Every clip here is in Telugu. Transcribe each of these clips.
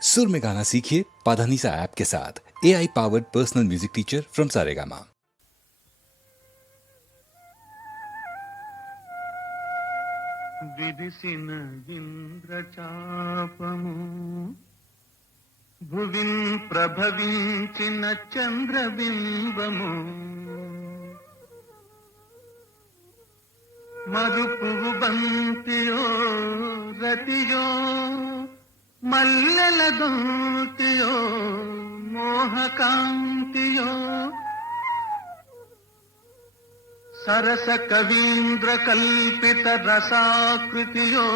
सुर में गाना सीखिए पाधानीसा ऐप के साथ। AI powered personal music teacher from Saregama. విరిసిన ఇంద్రచాపము భువిన్ ప్రభవించిన చంద్రబింబము మరుపువు బంతియో రతియో మల్లెల దొంతియో మోహకాంతియో సరస కవీంద్ర కల్పిత రసాకృతియో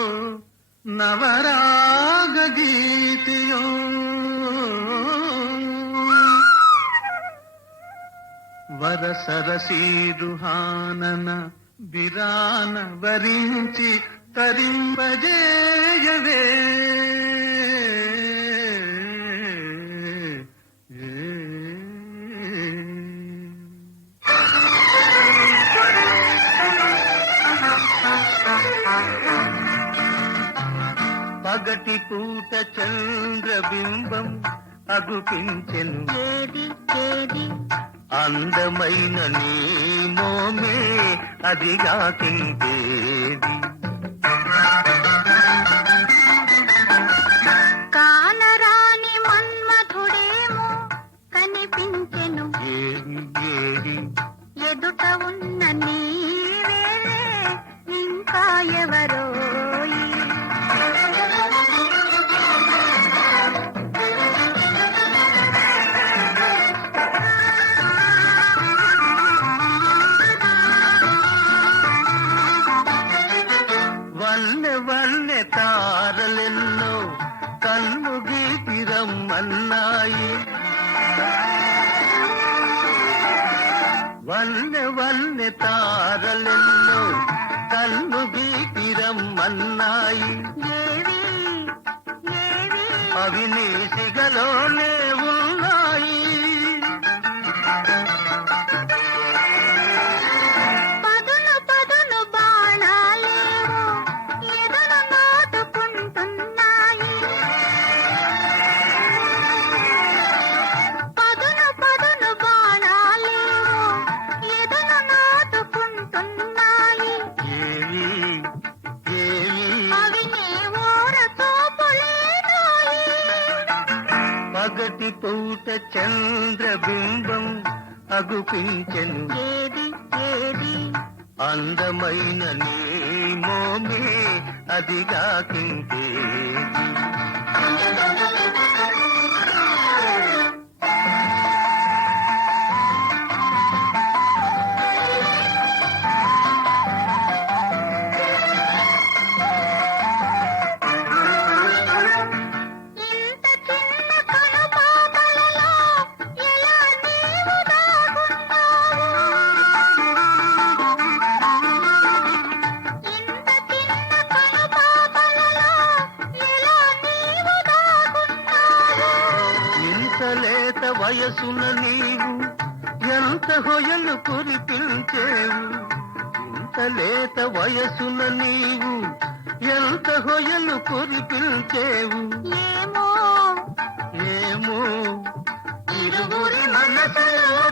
నవరాగ గీతియో వరసరసీరుహానన విరాన వరించి తరింపజేయవే పగటి పూట చంద్రబింబం అగుపించెను ఏది ఏది అందమైన నీ మోమే అదిగాకిందేది కానరాని మన్మధుడేమో కనిపించెను ఏది ఏది ఎదుట ఉన్న నీవే ఇంకా ఎవరో వల్లె వల్లె తారలెన్నో కన్ను గీటి రమ్మన్నాయి వల్లె వల్లె తారలెన్నో కన్ను గీటి రమ్మన్నాయి ఏవి ఏవి అవి నీ సిగలోనే ఉన్నాయి పదును పదును బాణాలేవో ఎదను నాటుకుంటున్నాయి పదును పదును బాణాలేవో ఎదను నాటుకుంటున్నాయి ఏవి ఏవి అవి నీ ఊర చూపులేనోయి పగటి పూట చంద్రబింబం అగుపించెను ఏది ఏది అందమైన నీ మోమే అదిగాకిందేది ఇంత చిన్న కనుపాపలలో ఎలా నీవు దాగున్నావు ఇంత చిన్న కనుపాపలలో ఎలా నీవు దాగున్నావు ఇంత లేత వయసున నీవు ఎంత హొయలు కురిపించేవు ఇంత లేత వయసున నీవు ఎంత హొయలు కురిపించేవు ఏమో ఏమో ఇరువురి మనసులో